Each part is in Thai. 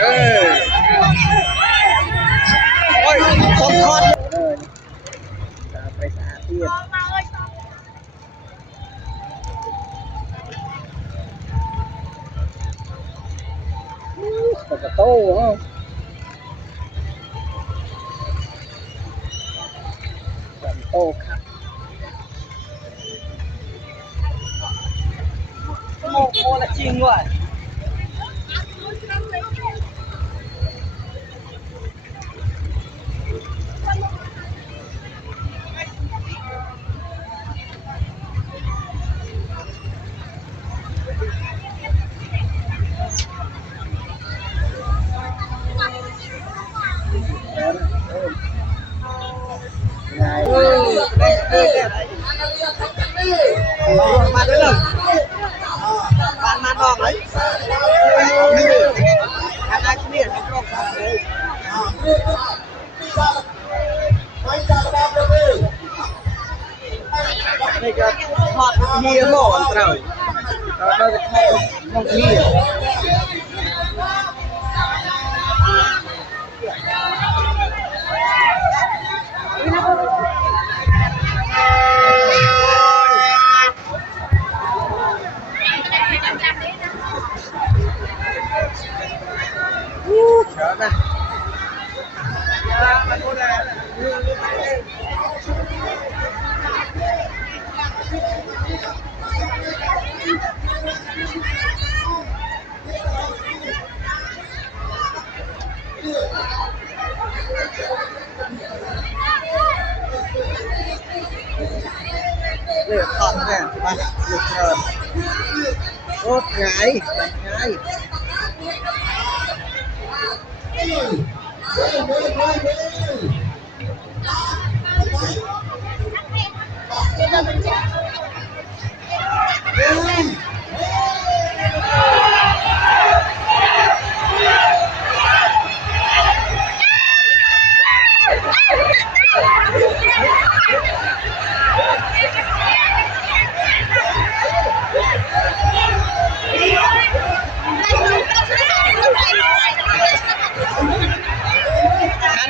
ôi con rồi phải xả tiền còn cả tô không còn tô khác một là chiên rồi bạn đấy rồi bạn mang đòn đấy bạn ai cũng biết không đấy này cái hot bia mỏ rồi đây là hot bia chở này để thọt này bạn được rồi tốt gái gái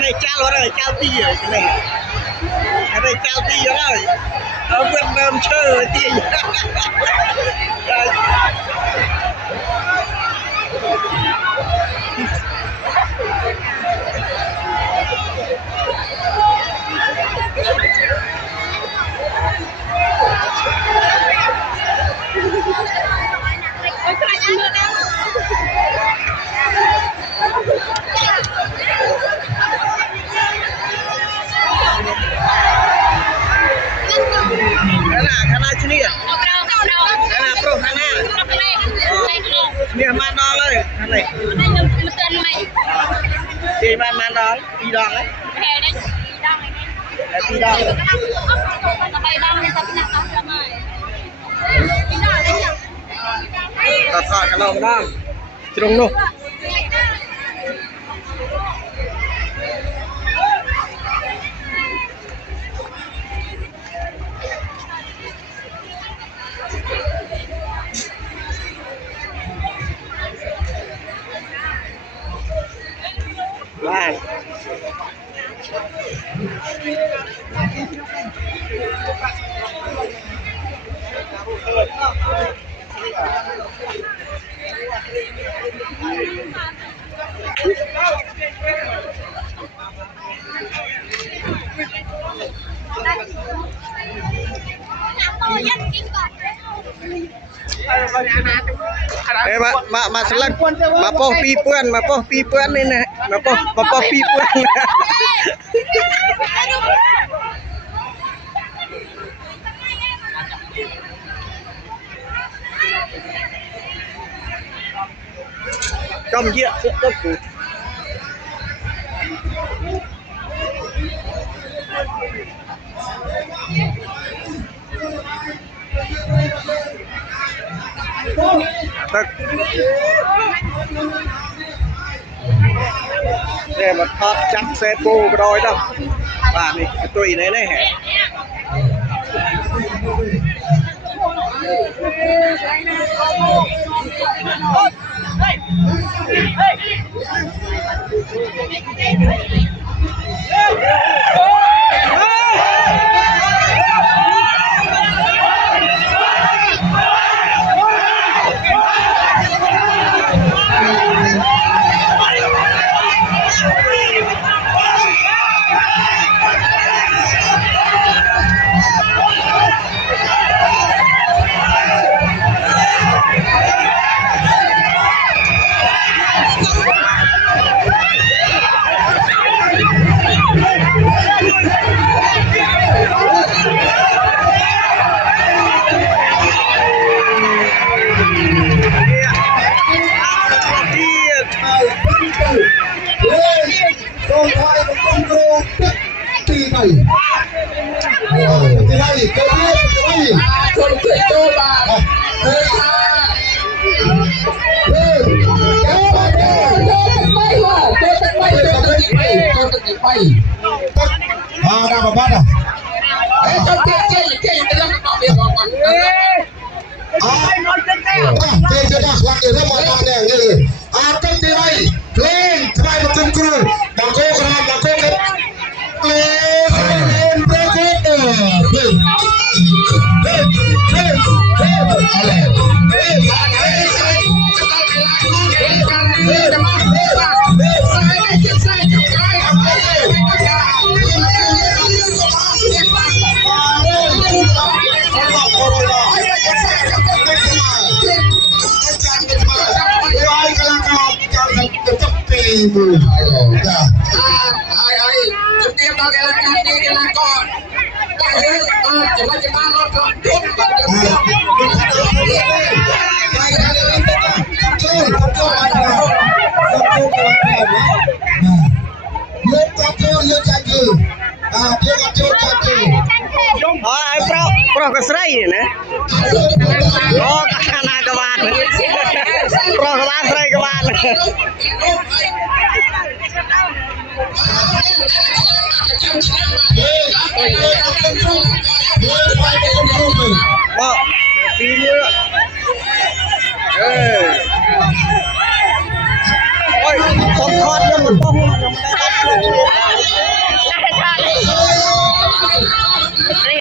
này trao rồi trao ti rồi cái này trao ti rồi ở bên đơm chơi ti sini ya? Karena pro karena ini manaเลยnày thì mana đó đi đòn đấy đi đònตัดขาดกันเราบ้างตรงนู้นบ้านมาสลักมาป้องปีเปื้อนมาป้องปีเปื้อนนี่นะมาป้องปีเปื้อนจอมเยอะก็กูđể mà thoát chắc xeปูrồi đâu và này cái tùy này này hả ส่งไทยเป็นคนโกงตีไปตีไปเกิดเรื่องตีไปคนเกิดโจบาเฮ้ยเฮ้ยเจ้าไปเจ้าไปว่ะเจ้าไปเจ้าไปมาดาบ้านอ่ะเฮ้ยเจ้าเจ๊อยู่ในร่างกายเบี้ยก่อนเจ๊จะดักหลังอยู่ที่หมอนแดงนี่กันตีไปเพลงทำไมมันเป็นครูบางโก้ครับบางโก้ครับเพลงเพลงเพลงอะไรมือจ้าจุดเดียวเราแกละกันดีแกละก่อนได้เลยจะมาจะมาเราทำจุดแบบเดียวไปกันเลยจุดเลือกจับจุดเลือกจับจุดเลือกจับจุดจับจุดpro kesraiนะขนาดกบาลproกบาลใส่กบาลบอกปีนี้โอ้ยผมทอดยังหมดป้องยังไม่ได้รับเลย